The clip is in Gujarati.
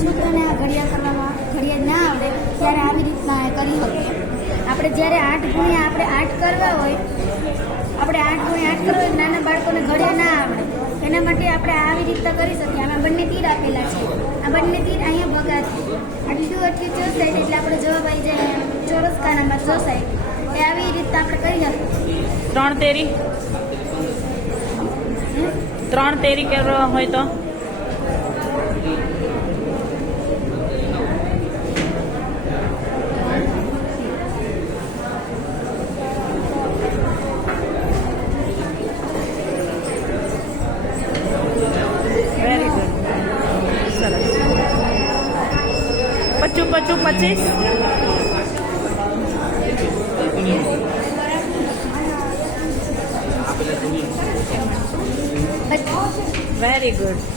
છોકરાને આ ઘડિયાળ ના આવડે ત્યારે આવી રીતના કરી શકીએ. આપણે જ્યારે 8 ગુણ્યા આપણે 8 કરવા હોય, નાના બાળકોને ઘડિયાળ ના આવડે એના માટે આપણે આવી રીતના કરી શકીએ. આમાં બંને તીર આપેલા છે. આ બંને તીર અહીંયા ભગા છે. આટલી ચોસાઈડ એટલે આપણો જવાબ આવી જાય ચોરસ ખાનામાં ચોસાઈડ. એ આવી રીતના આપણે કરી શકીએ. 3 તેરી 3 તેરી કરવા હોય તો વેરી ગુડ. સરસ. 25 25. Very good.